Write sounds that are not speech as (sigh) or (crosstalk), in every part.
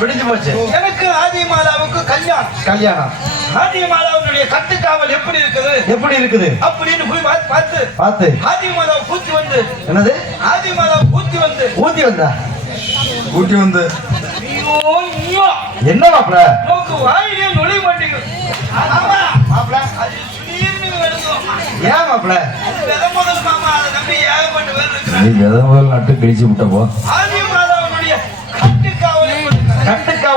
விடிஞ்சு போச்சு. எனக்கு ஆதிமாலாவுக்கு கல்யாணம். கல்யாணம். ஆதிமாலாவுடைய கட்டுக்காவல் எப்படி இருக்குது? எப்படி இருக்குது? அப்படின்னு போய் பார்த்து பார்த்து. பார்த்து. ஆதிமாலாவை பூத்தி வந்து. என்னது? ஆதிமாலாவை பூத்தி வந்து. ஊத்தி வந்தா? கூட்டி வந்து. ஐயோ ஐயோ. என்ன மாப்பிள்ள உனக்கு வாயிலே நுழைய மாட்டேங்குது. ஆமா. மாப்பிள. அது ஏன் மாப்பிள்ள விதை முதல் நட்டு கிழிச்சு விட்டப்போ. இருக்குது?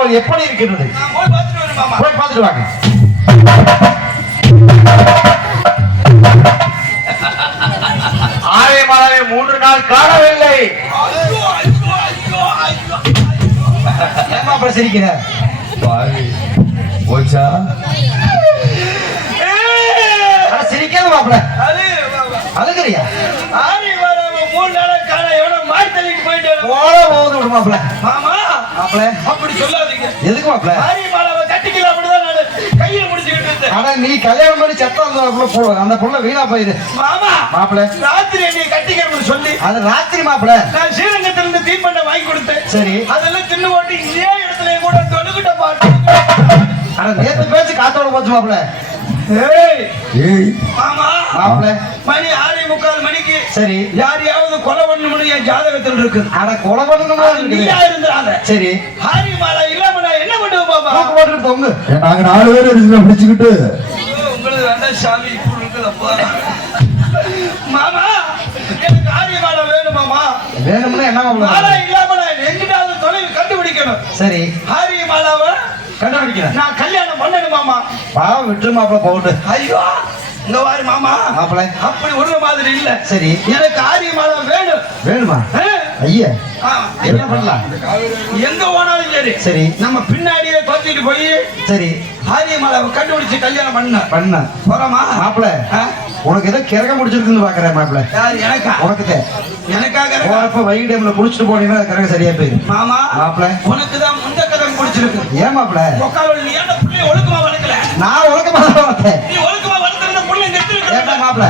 கட்டுக்காவல் எப்படி இருக்கிறது போய் பார்த்துட்டு வாங்க. ஆரியமானவை மூன்று நாள் காணவில்லை. ஐயோ ஐயோ ஐயோ ஐயோ ஏன் மாப்பிள்ள சிரிக்கிற? பாவி. போச்சா? சிரிக்காத மாப்பிள்ள அது அழுகிறியா? மூணு நாளா காண எவனோ மாடி போட போகுது விடு மாமா மாப்பிள்ள அப்படி சொல்லாதீங்க. எதுக்கு மாப்பிள்ள ஆதிமாலாவை கட்டிக்கலாம் அப்படிதான் நான் கையில முடிச்சுக்கிட்டு இருந்தேன். ஆனா நீ கல்யாணம் பண்ணி செத்த அந்த புள்ள அந்த புள்ள வீணா போயிரு. மாமா மாப்பிள்ள ராத்திரி என்னை கட்டிக்கணும்னு சொல்லி அது ராத்திரி மாப்பிள்ள நான் ஸ்ரீரங்கத்துல இருந்து தீப்பண்டம் வாங்கி கொடுத்தேன். சரி. அதெல்லாம் தின்னு ஓட்டி இதே இடத்துல கூட தொழுகிட்ட பாட்டு. ஆனா நேத்து பேச்சு காத்தோட போச்சு மாப்பிள்ள ஏய். ஏய். மாமா. மாப்பிள்ள மணி ஆறே முக்கால் மணிக்கு சரி. யாரையாவது கொலை பண்ணணும்னு என் ஜாதகத்தில் இருக்குது ஆனா கொலை பண்ணணுமா நீயா இருந்தாங்க சரி. ஹாரி மாலா இல்லாம நான் என்ன பண்ணுவேன் பாப்பா? தூக்கு போட்டுட்டு தொங்கு. நாங்க நாலு பேர் இருக்குல்ல பிடிச்சுக்கிட்டு. ஐயோ, உங்களுக்கு வேண்டாம் சாமி இப்படி இருக்குதப்பா மாமா எனக்கு ஹாரி மாலா வேணும் மாமா. வேணும்னா என்ன மாலா இல்லாம நான் எங்கிட்டாவது தொலைவில் கண்டுபிடிக்கணும். சரி. மாலாவை நான் கல்யாணம் பண்ணணும் மாமா பாவம் விட்டு மாப்பிள்ள போட்டு. ஐயோ! இங்க வாரு மாமா. மாப்பிள்ள. அப்படி ஒரு மாதிரி இல்ல. சரி. எனக்கு ஆரிய மாலம் வேணும்? வேணுமா? ஐயா. என்ன பண்ணலாம்? எங்க போனாலும் சரி. சரி. நம்ம பின்னாடியே தொத்திட்டு போய் சரி. ஆரிய மாலாவை கண்டுபிடிச்சு கல்யாணம் பண்ண. பண்ண. போறோமா? மாப்பிள்ள ஆ? உனக்கு ஏதோ கிறக முடிச்சிருக்குன்னு பாக்குறேன் மாப்பிள்ள. யார் எனக்கா? உனக்கு எனக்காக? போறப்ப வைகை டேம்ல குளிச்சுட்டு போனீங்கன்னா கிறக சரியா போயிடும் மாமா மாப்பிள்ள. உனக்கு தான் முந்த கதம் பிடிச்சிருக்கு ஏன் மாப்பிள்ள? உக்கால் நீ ஏன்டா புள்ளைய ஒழுக்கமா வளர்க்கல? நான் ஒழுக்கமா தான் ஏன்டா மாப்பிள்ள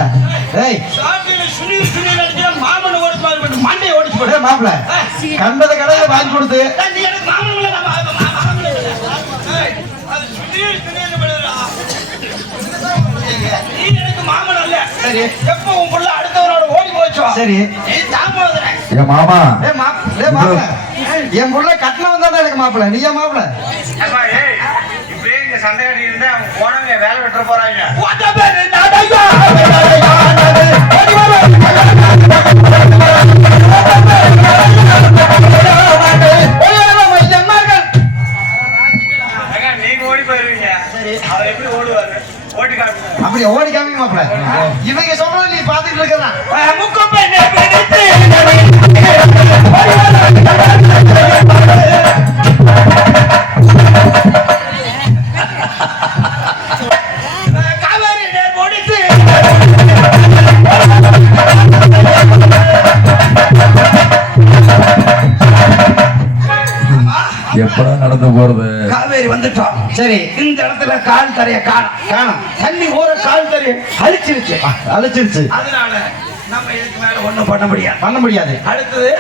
ஏய். சாட்டியில சுனீல் சுனீல் அடிச்சா மாமன் ஓடிச்சு மாதிரி மண்டையை ஓடிச்சு போடு மாப்பிள்ள கண்டத கடையில வாங்கி கொடுத்து. நீ எனக்கு மாமன் இல்ல, மாமன் இல்ல. ஏய், அது சுனீல் சுனீல்னு விழுதுடா. நீ எனக்கு மாமன் அல்ல. சரி. எப்ப உன் புள்ள அடுத்தவனோட ஓடி போச்சோ? சரி. நீ தாமோதர என் மாமா. ஏய் மாப் ஏய் மாப்பிள்ள என் புள்ள கட்டின வந்தா தான் எனக்கு மாப்பிள்ள நீ ஏன் ஏம்மா, ஏய், இப்படியே இங்க சண்டை கட்டி இருந்தா வேலை விட்டுற போறாங்க. எப்படா நடந்து போறது? காவேரி வந்துட்டோம் சரி. இந்த இடத்துல கால் தரைய காணும். காணும். தண்ணி ஊற கால் தரைய அழிச்சிருச்சு. அழைச்சிருச்சு. அதனால நம்ம இதுக்கு மேல ஒண்ணும் பண்ண முடியாது. பண்ண முடியாது. அடுத்தது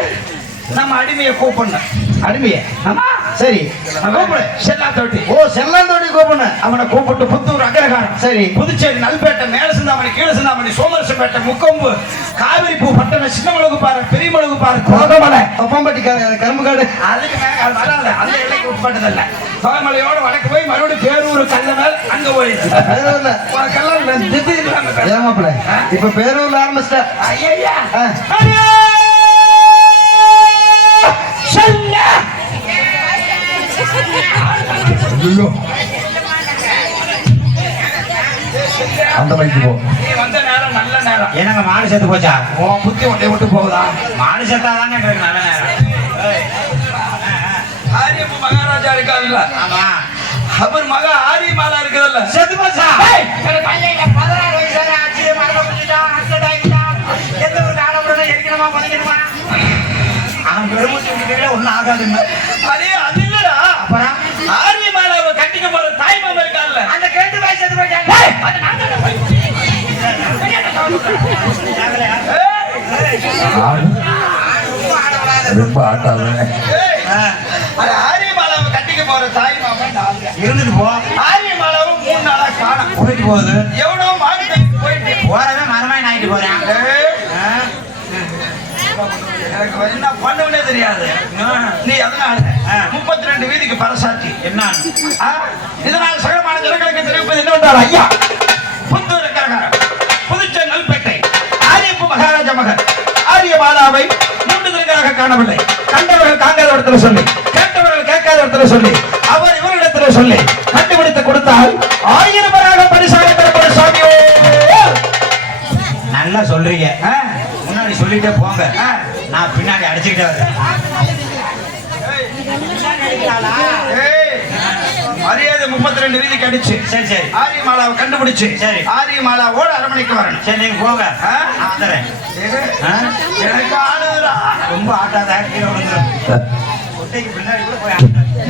நம்ம அடிமையை கூப்பிடணும். அடிமைய? ஆமா. சரி. கூப்பிடு செல்லா தொட்டி ஓ செல்லாந்தோடி கூப்பிடுன அவனை கூப்பிட்டு புத்தூர் அக்ரகாரம். சரி. புதுச்சேரி நல்பேட்டை மேல சிந்தாமணி கீழ சிந்தாமணி சோமரசப்பேட்டை முக்கொம்பு காவிரி பூ பட்டணம் சின்ன மிளகு பாரு பெரிய மிளகு பாரு கோதமலை. தொப்பம்பட்டி க- கரும்பு காடு. அதுக்கு அது வராது. அந்த எல்லைக்கு உட்பட்டதல்ல. தோமலையோட வடக்கு போய் மறுபடியும் பேரூர் கல்ல மேல் அங்க இல்ல உனக்கெல்லாம். ஏன் மாப்பிள்ள? இப்ப பேரூர்ல ஆரம்பிச்சிட்ட. ஐயையா. ஐயோ அந்த மைக்கு போ. நீ வந்த நேரம் நல்ல நேரம் என்னங்க மாடு செத்து போச்சா? உன் புத்தி ஒன்றை விட்டு போகுதா? மாடு செத்தா தானே எங்களுக்கு நல்ல நேரம். ஆரியப்ப மகாராஜா இருக்காருல்ல. ஆமா. அவர் மக ஆரியமாலா இருக்குதுல்ல. செத்து போச்சா? பதினாறு வயசுல ஆச்சு மரணம் எந்த ஒரு அவன் விட்டுக்கல ஒன்றும் ஆகாதுன்னு அதே அது இல்லடா. அப்புறம்? ஆரியமாலாவை கட்டிக்க போற தாய் மாமா இருக்காருல்ல அந்த கெட்டு வயசு செத்து போயிட்டாங்க ஏய், அது நான் தானே. ஏய், ஆடு ரொம்ப ஆட்டாத ஏய், அது ஆரியமாலாவை கட்டிக்க போற தாய் மாமா ரொம்ப தான். இருந்துட்டு போ ஆரியமாலாவை மூணு நாளா போயிட்டு போகுது எவனோ மாடு போயிட்டு போறவே மரமாய் நாயிட்டு போறேன் எனக்கு என்ன பண்ணுவனே தெரியாது நீ அதனால முப்பத்தி ரெண்டு வீதிக்கு பரசாட்சி என்ன இதனால் ஜனங்களுக்கு தெரிவிப்பது என்னவென்றால் ஐயா புத்தூர் கரகாரம் ஆரியப்பு மகாராஜா மகன் ஆரியமாலாவை மூன்று தினங்களாக காணவில்லை. கண்டவர்கள் காங்காத இடத்துல சொல்லி கேட்டவர்கள் கேட்காத இடத்துல சொல்லி அவர் இவரிடத்துல சொல்லி கண்டுபிடித்து கொடுத்தால் ஆயிரம் பேராக பரிசாக பெறப்படும் சாமியோ. நல்லா சொல்றீங்க. முன்னாடி சொல்லிட்டே போங்க. நான் பின்னாடி அடிச்சுக்கிட்டே வரேன். மரியாதை முப்பத்தி ரெண்டு வீதிக்கு அடிச்சு. சரி சரி. ஆரியமாலாவை கண்டுபிடிச்சு. சரி. ஆரியமாலாவோட அரமணிக்கு வரணும். சரி நீங்க போங்க? நான்? எனக்கு ஆளுதுடா ரொம்ப ஆட்டாத.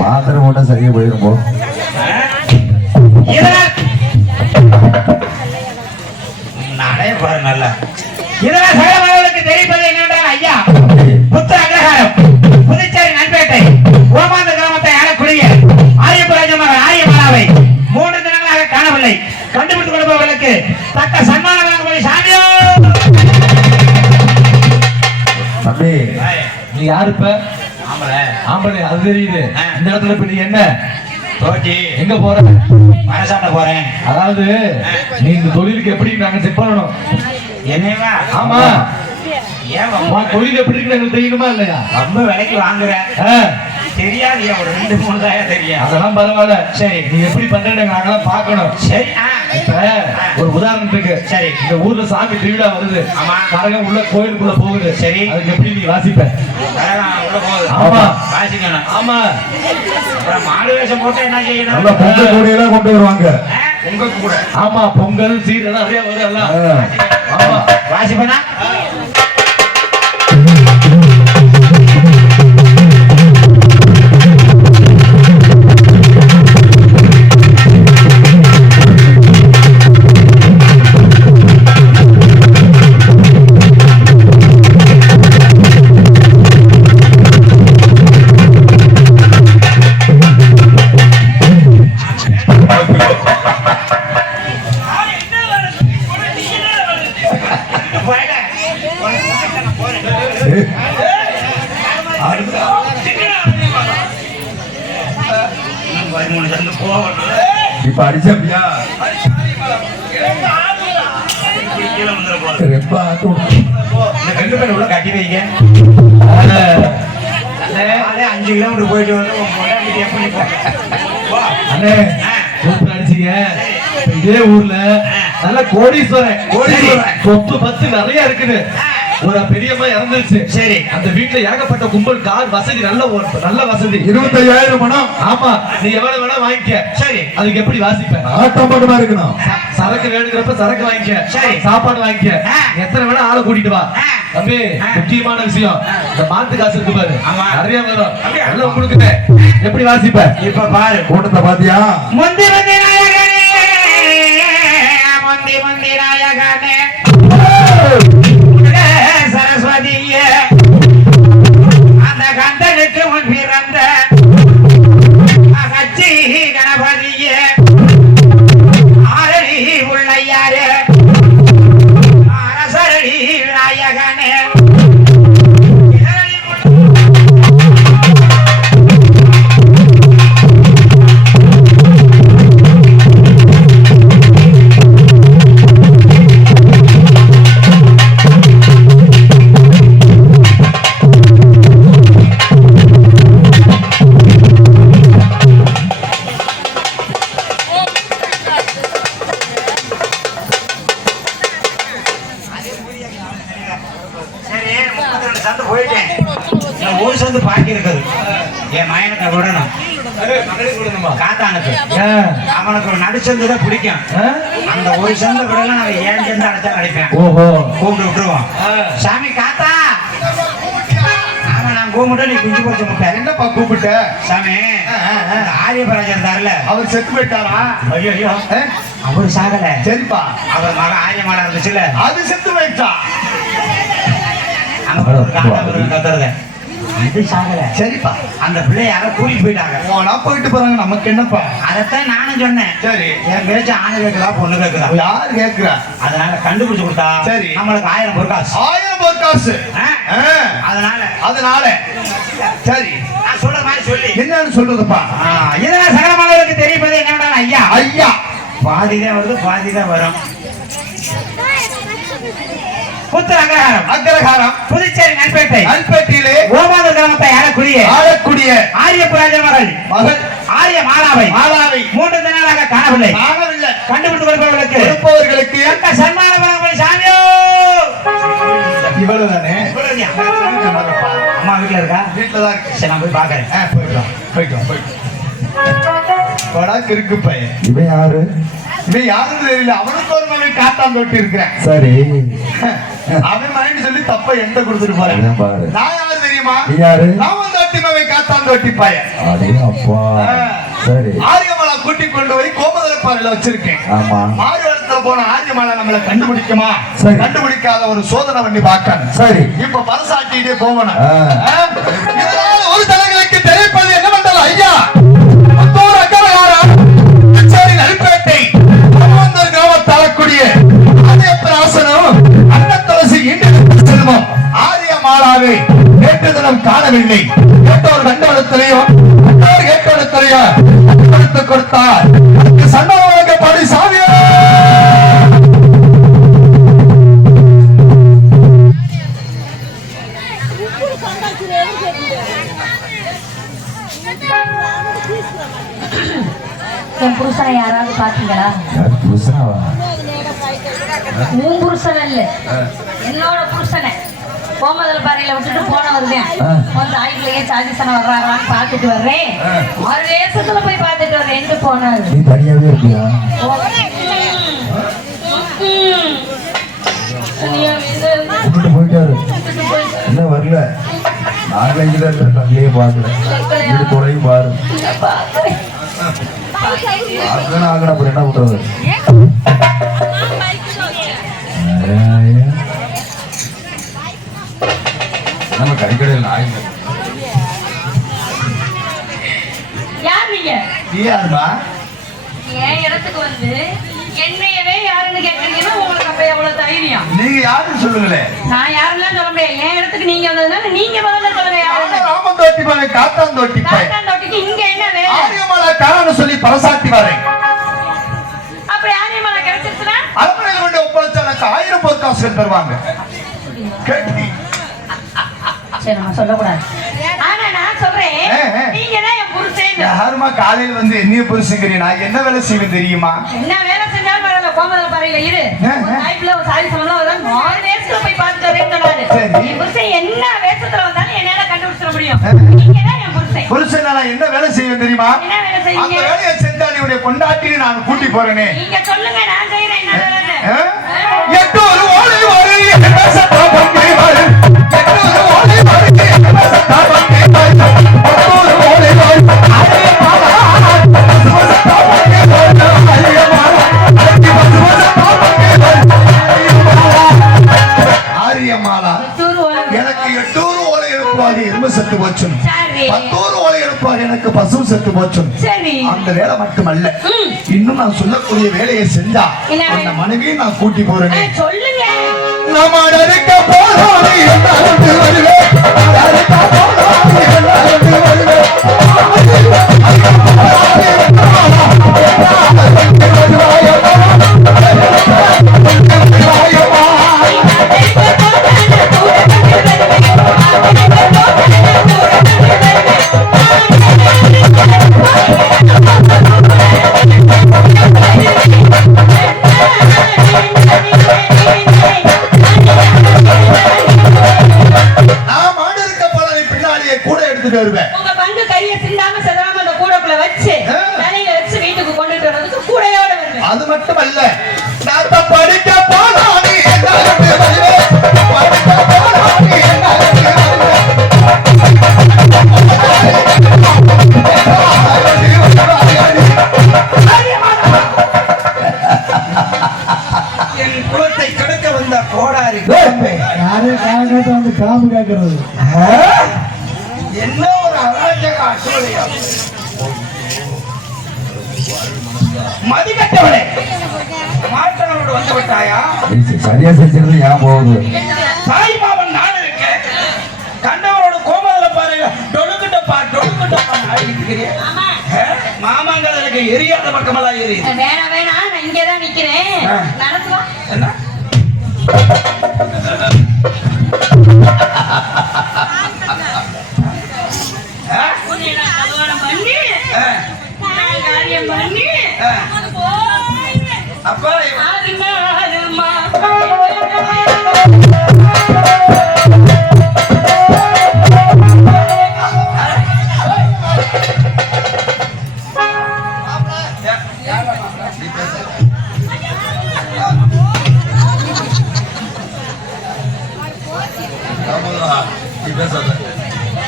மாத்திரை போட்டா சரியா போயிடும் போ. நடைய பாரு நல்லா. இதனால் சகலமானவர்களுக்கு தெரிவிப்பது என்னவென்றால் ஐயா புத்த அக்ரஹாரம் புதுச்சேரி நல்பேட்டை ஓமாந்த கிராமத்தை கொடுப்பவர்களுக்கு தக்க சன்மானம் வழங்கப்படும் சாமியோ! தம்பி நீ யாரு இப்ப? ஆமல ஆம்பளை அது தெரியுது. இந்த இடத்துல இப்ப நீ என்ன? தோட்டி. எங்க போற? மனசாட்ட போறேன். அதாவது நீ இந்த தொழிலுக்கு எப்படி நாங்க செக் பண்ணணும்? என்னையவா? ஆமா. ஏன் தொழில் எப்படி இருக்கு எங்களுக்கு தெரியுமா இல்லையா? ரொம்ப விலைக்கு வாங்குற. ஆ, தெரியாது ஒரு ரெண்டு மூணு தாயா தெரியும். அதெல்லாம் பரவாயில்ல. சரி. நீ எப்படி பண்றேன்னு நாங்கெல்லாம் பார்க்கணும். சரி ஆ. இப்ப ஒரு உதாரணத்துக்கு சரி. இந்த ஊர்ல சாமி திருவிழா வருது. ஆமா. கரகம் உள்ள கோயிலுக்குள்ள போகுது. சரி. அதுக்கு எப்படி நீ வாசிப்ப? உள்ள போகுது. ஆமா. வாசிக்கணும். ஆமா. மாடு வேஷம் போட்டு என்ன செய்யணும்? நல்லா பொங்க கூடையெல்லாம் கொண்டு வருவாங்க? உங்க கூட. ஆமா பொங்கல் சீரெல்லாம் நிறைய வரும் எல்லாம். ஆமா. வாசிப்பனா? இப்ப அடிச்சப்பியா? ரொம்ப ரெண்டு பேரும் உள்ள கட்டி வைங்க. அஞ்சு கிலோமீட்டர் போயிட்டு வந்து உன் எப்படி. சூப்பர் அடிச்சீங்க. இதே ஊர்ல நல்ல கோடீஸ்வரன். கோடீஸ்வரன். சொத்து பத்து நிறைய இருக்குது. ஒரு பெரியம்மா இறந்துருச்சு. சரி. அந்த வீட்டுல ஏகப்பட்ட கும்பல் கார் வசதி நல்ல நல்ல வசதி. இருபத்தையாயிரம் பணம். ஆமா. நீ எவ்வளவு வேணா வாங்கிக்க. சரி. அதுக்கு எப்படி வாசிப்ப? ஆட்டம் மட்டுமா இருக்கணும். சரக்கு வேணுங்கிறப்ப சரக்கு வாங்கிக்க. சரி. சாப்பாடு வாங்கிக்க. எத்தனை வேணா ஆளை கூட்டிட்டு வா. தம்பி. முக்கியமான விஷயம். இந்த மாத்து காசு இருக்கு பாரு. ஆமா. நிறைய வரும்? எல்லாம் கொடுக்குறேன் எப்படி வாசிப்ப? இப்ப பாரு. கூட்டத்தை பாத்தியா? முந்தி முந்தி நாயகனே முந்தி சந்து பாக்கி இருக்குது. என் மயனத்தை விடணும். காத்தானுக்கு? அவனுக்கு ஒரு நடுச்சந்து தான் பிடிக்கும்? அந்த ஒரு சந்தை விடலாம் நான் ஏன் சந்து அடைச்சா அடைப்பேன். ஓஹோ. கூப்பிட்டு விட்டுருவோம். சாமி காத்தா. நான் கூப்பிட்டு நீ குஞ்சு போச்சு முட்டை என்னப்பா கூப்பிட்ட? சாமி ஆரியபராஜர் இருந்தாருல அவர் செத்து போயிட்டாரா? ஐயோ ஐயோ? அவரு சாகல. சரிப்பா. அவர் மகன் ஆரியமாடா இருந்துச்சுல. அது செத்து போயிட்டா? சரிப்பா. அந்த பிள்ளை யாரோ கூட்டிட்டு போயிட்டாங்க. போனா போயிட்டு போறாங்க. நமக்கு என்னப்பா? அதைத்தான் நானும் சொன்னேன். சரி. என் பேச்சு ஆணு கேட்குதா பொண்ணு கேட்குதா? யார் கேக்குறா அதனால கண்டுபிடிச்சு கொடுத்தா சரி. நம்மளுக்கு ஆயிரம் பொருக்காசு ஆயிரம் ஒரு காசு. ஆ? ஆ. அதனால. அதனால. சரி. நான் சொல்ற மாதிரி சொல்லி. என்னன்னு சொல்றதுப்பா? இதெல்லாம் சகலமானவருக்கு தெரிவிப்பது என்னடா ஐயா. ஐயா. பாதிதான் வருது பாதிதான் வரும். புத்தர் அங்ககாரம். அக்ரஹாரம் புதுச்சேரி நல்பேட்டை. கல்பேட்டியிலே ஓமாத கிராமத்தை ஆளக்கூடிய ஆளக்கூடிய ஆரியபுராஜ மகள் மகள். ஆரிய மாலாவை. மாலாவை. மூன்று தினாளாக காணவில்லை. காணவில்லை. கண்டுபிடித்து கொடுப்பவர்களுக்கு. கொடுப்பவர்களுக்கு. தக்க சன்மான வழங்கப்படும் சாமியோ! இவ்வளவுதானே. அம்மா வீட்டுல இருக்கா? வீட்டுல தான் இருக்கு. சரி நான் போய் பாக்குறேன் ஆ, போயிட்டு வா, போயிட்டு வா, போயிட்டு வா. போடா கிறுக்கு பையன். இவன் யாரு? இவன் யாருன்னு தெரியல. அவனுக்கு ஒரு மகன் காட்டான் தொட்டி இருக்கிறேன். சரி. (laughs) அவன் மைண்ட் சொல்லி தப்ப எந்த கொடுத்துட்டு போறேன். அதான் பாரு. நான் யாரு தெரியுமா? நீ யாரு? ராமன் தொட்டி மகன் காட்டான் தொட்டி பையன். அடே அப்பா. சரி. ஆரியமலா கூட்டி கொண்டு போய் கோமதலப்பாறையில வச்சிருக்கேன். ஆமா. மாறுவரத்துல போன ஆரியமலை நம்மள கண்டுபிடிக்குமா? சரி. கண்டுபிடிக்காத ஒரு சோதனை பண்ணி பார்க்கணும். சரி. இப்ப பரசாட்டிட்டே? இதனால ஒரு தலைகளுக்கு தினம் காணவில்லை. கேட்டோர் கண்டவனத்திலேயோ கண்டோர் கேட்டவனத்திலேயோ கொடுத்து கொடுத்தார். அதுக்கு சண்டை படி சாமியோ என் புருஷனை யாராவது பாத்தீங்களா யார் புருஷனாவா உன் புருஷன் இல்ல என்னோட புருஷனை. கோமதல் பாறையில விட்டுட்டு போன வருவேன். வந்து ஆயிட்லயே சாதிசனம் வர்றாரான்னு பார்த்துட்டு வர்றேன். ஒரு வேஷத்துல போய் பார்த்துட்டு வர்றேன். எங்க போனாரு? நீ தனியாவே இருக்கியா? விட்டுட்டு போயிட்டாரு. இன்னும் வரல. நாங்களே இங்கே தான் இருக்கிறோம். கண்ணிலே பார்க்கல. வீடு தொலையும் பாரு. ஆகணும் ஆகணும். அப்புறம் என்ன பண்றது ஐயா. நம்ம கறிக்கடையில் நாய் யார் நீங்க? நீ யாருமா என் இடத்துக்கு வந்து என்னையவே யாருன்னு கேட்கறீங்கன்னா உங்களுக்கு அப்ப எவ்வளவு தைரியம்? நீங்க யாருன்னு சொல்லுங்களேன். நான் யாரெல்லாம் சொல்ல முடியாது. என் இடத்துக்கு நீங்க வந்ததுனால நீங்க முதல்ல சொல்லுங்க யாருன்னு. ராமன் தொட்டி பையன் காத்தான் தொட்டி பையன் காத்தாண்டோட்டிக்கு இங்க என்ன வேலை? ஆரியமலை காணன்னு சொல்லி பரசாட்டி வரேன் அப்படி ஆரியமலை கிடைச்சிருச்சுன்னா? கொண்டு ஒப்படைச்சா எனக்கு ஆயிரம் பொற்காசுகள் தருவாங்க. கேட்டி சரி நம்ம சொல்லக்கூடாது. ஆனா நான் சொல்றேன். நீங்க தான் என் புருஷன். யாருமா காலையில் வந்து என்னைய புரிசுங்கிறீங்க நான் என்ன வேலை செய்வேன் தெரியுமா? என்ன வேலை செஞ்சாலும் பரவாயில்ல கோமதல பாறையில இரு. நாலு வேஷத்துல போய் சொன்னாரு. என் புருஷன் என்ன வேஷத்துல வந்தாலும் என்னால கண்டுபிடிச்சிட முடியும். நீங்க தான் என் புருஷன். புருஷன் நான் என்ன வேலை செய்வேன் தெரியுமா? என்ன வேலை அந்த செய்வீங்க வேலையை செஞ்சா நீ நான் கூட்டி போறேனே. நீங்க சொல்லுங்க நான் செய்யறேன் என்ன வேலை ஆ? எட்டு ஒரு ஓலை வரு என்ன சத்தம் பங்கை போச்சும் பத்தோரு ஓலை எழுப்புவாங்க எனக்கு பசு செத்து போச்சும் அந்த வேலை மட்டுமல்ல. இன்னும் நான் சொல்லக்கூடிய வேலையை செஞ்சா? அந்த மனைவியை நான் கூட்டி போறேனே. சொல்லுங்க. நம்ம அடக்க போறோம் சரியா ஏன் போகுது?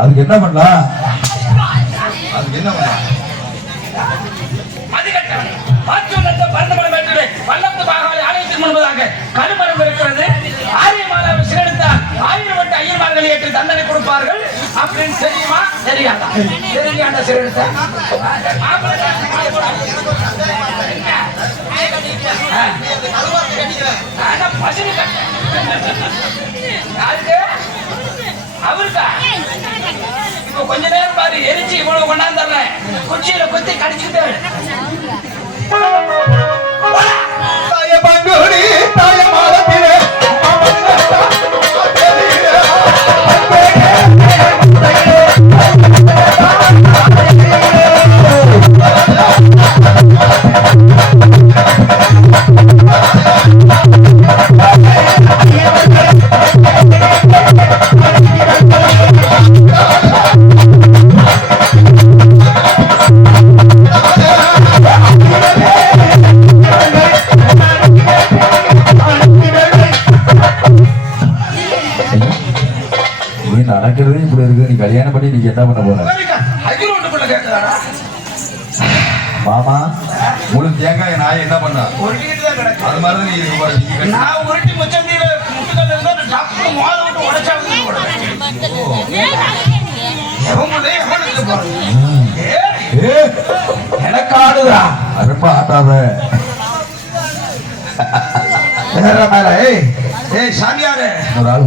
அதுக்கு என்ன பண்ணலாம்? அதுக்கு என்ன பண்ணலாம்? வல்லத்து பாகாலை ஆலயத்தின் முன்பதாக கருமரம் இருக்கிறது. ஆரியமாலாவை சிறெடுத்தால் ஆயிரம் வட்டு ஐயர்மார்கள் ஏற்று தண்டனை கொடுப்பார்கள். அப்படின்னு தெரியுமா? தெரியாதா? தெரியாத யாருக்கு அவருக்கா இப்ப கொஞ்ச நேரம் பாரு எரிச்சு இவ்வளவு கொண்டாந்துடுறேன் குச்சியில குத்தி கடிச்சுட்டு தாய பங்குடி தாய மாதத்தில் இருக்கு. நீ கல்யாணம் பண்ணி நீங்க என்ன பண்ண போற? மாமா உங்களுக்கு தேங்காய் நான் என்ன பண்ண? உருட்டிட்டு தான் கிடக்கு. அது மாதிரி நீ இருக்கு நான் உருட்டி இருந்தா விட்டு உடைச்சாலும் எனக்கு ஆடுதா ரொம்ப ஆட்டாத. வேற மேல ஏய் ஏய் சாமியாரே. ஒரு ஆள்